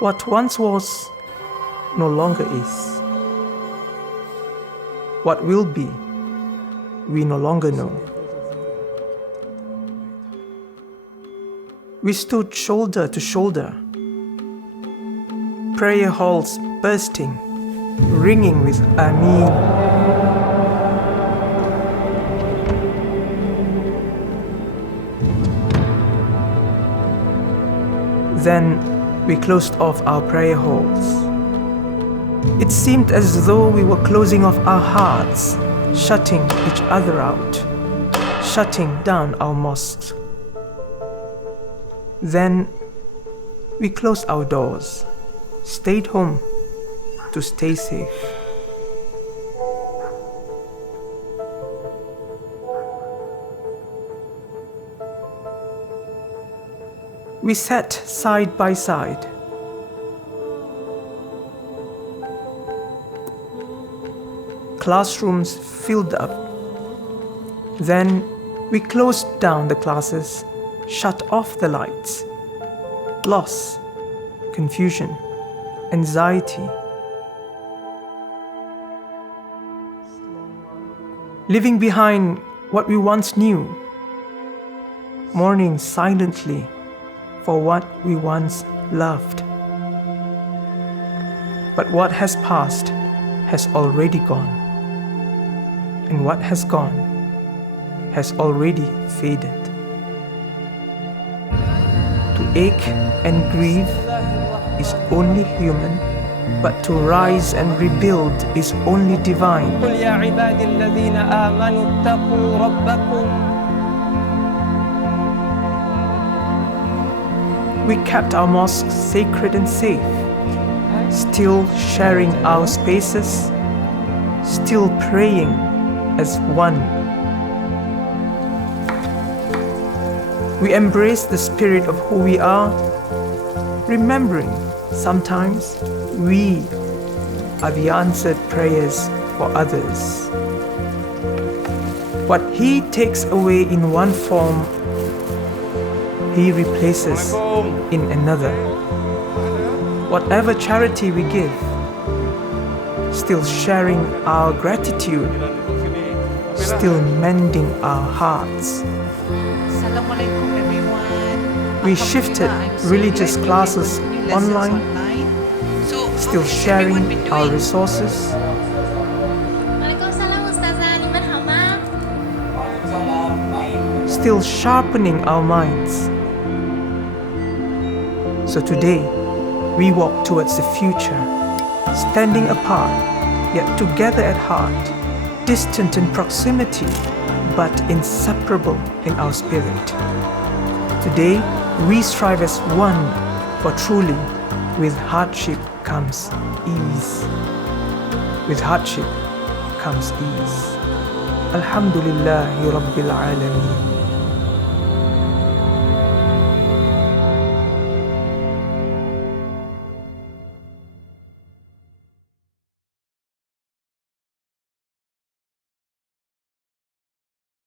What once was, no longer is. What will be, we no longer know. We stood shoulder to shoulder, prayer halls bursting, ringing with Ameen. Then we closed off our prayer halls. It seemed as though we were closing off our hearts, shutting each other out, shutting down our mosques. Then we closed our doors, stayed home to stay safe. We sat side by side. Classrooms filled up. Then we closed down the classes, shut off the lights. Loss, confusion, anxiety. Leaving behind what we once knew, mourning silently for what we once loved. But what has passed has already gone, and what has gone has already faded. To ache and grieve is only human, but to rise and rebuild is only divine. قل يا عبادي الذين آمنوا اتقوا ربكم. We kept our mosques sacred and safe, still sharing our spaces, still praying as one. We embrace the spirit of who we are, remembering sometimes we are the answered prayers for others. What He takes away in one form, He replaces in another. Whatever charity we give, still sharing our gratitude, still mending our hearts. Assalamualaikum everyone. We shifted religious classes online, still sharing our resources. Waalaikumsalam Ustazah, ni marhaba. Still sharpening our minds. So today, we walk towards the future, standing apart, yet together at heart, distant in proximity, but inseparable in our spirit. Today, we strive as one, for truly, with hardship comes ease. With hardship comes ease. Alhamdulillahi Rabbil Alameen.